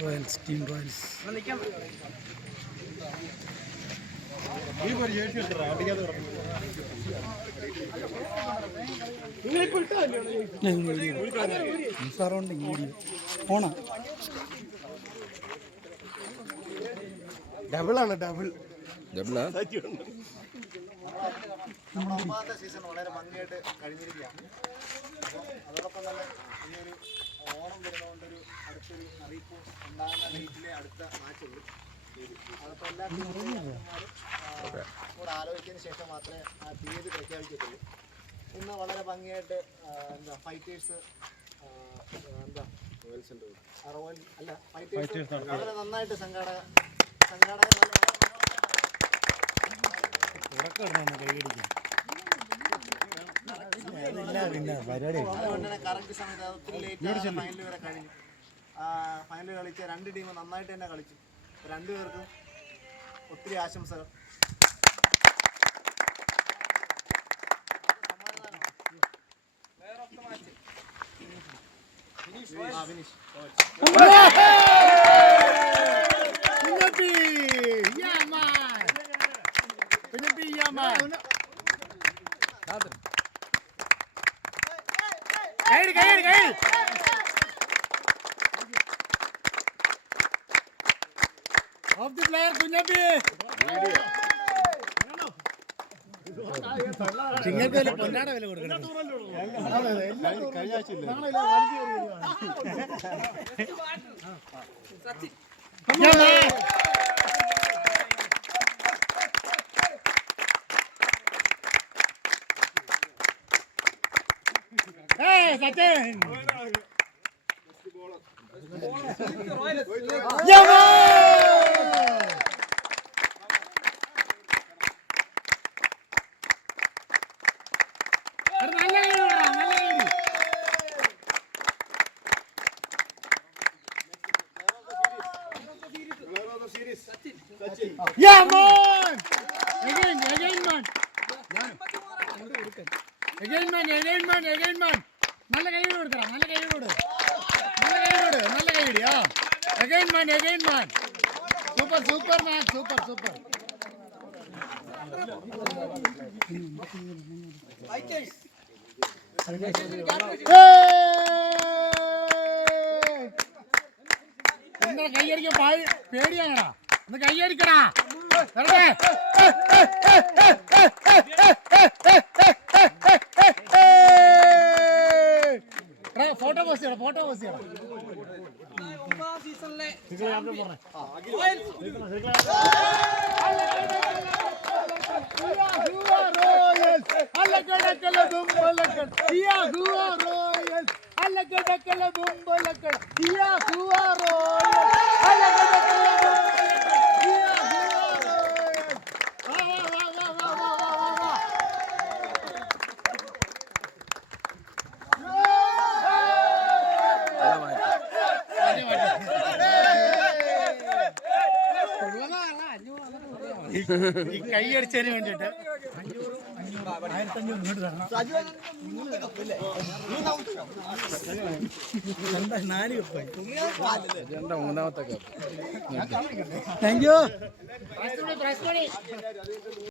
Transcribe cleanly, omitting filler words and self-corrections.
Royals team royals surrounding video ഓണാ ഡബിളാണ് double ഡബിളാ നമ്മുടെ ഒമ്പതാമത്തെ സീസൺ വളരെ ഭംഗിയായിട്ട് കഴിഞ്ഞിരിക്കുകയാണ്. അപ്പോൾ അതോടൊപ്പം തന്നെ ഇനിയൊരു ഓണം വരുന്നതുകൊണ്ടൊരു അടുത്തൊരു അറിയിപ്പ് ഉണ്ടാകുന്ന ഡേറ്റിലെ അടുത്ത മാച്ചുള്ളൂ. അതപ്പോൾ എല്ലാ ടീമുകളും കൂടെ ആലോചിച്ചതിന് ശേഷം മാത്രമേ ആ തീയതി പ്രഖ്യാപിക്കത്തുള്ളൂ. ഇന്ന് വളരെ ഭംഗിയായിട്ട് എന്താ ഫൈറ്റേഴ്സ് റോയൽ അല്ല ഫൈറ്റേഴ്സ് വളരെ നന്നായിട്ട് സംഘാടകർ കറക്റ്റ് സമയത്ത് ഒത്തിരി ലേറ്റ് ഫൈനൽ വരെ കഴിഞ്ഞു. ഫൈനൽ കളിച്ച രണ്ട് ടീം നന്നായിട്ട് തന്നെ കളിച്ചു. രണ്ടുപേർക്കും ഒത്തിരി ആശംസകൾ. Of the player Kunyapi. ചിങ്ങത്തിൽ പൊന്നാട വില കൊടുക്കണം. Sachin Yeah, man! Again, man! Again, man! നല്ല കൈ കൊടുക്കണം, നല്ല കൈ കൊടു. Again, man! Super, man! Super! എന്താ കൈയടിക്കാൻ പേടിയാണടാ, ഒന്ന് കൈയടിക്കടാ. ഫോട്ടോ പോസ്റ്റ് ചെയ്യണം. ഈ കൈ അടിച്ചതിന് വേണ്ടിട്ട് 1500 ഇങ്ങോട്ട് തരണം. എന്താ 4 കപ്പായി മൂന്നാമത്തെ കപ്പ്. Thank you.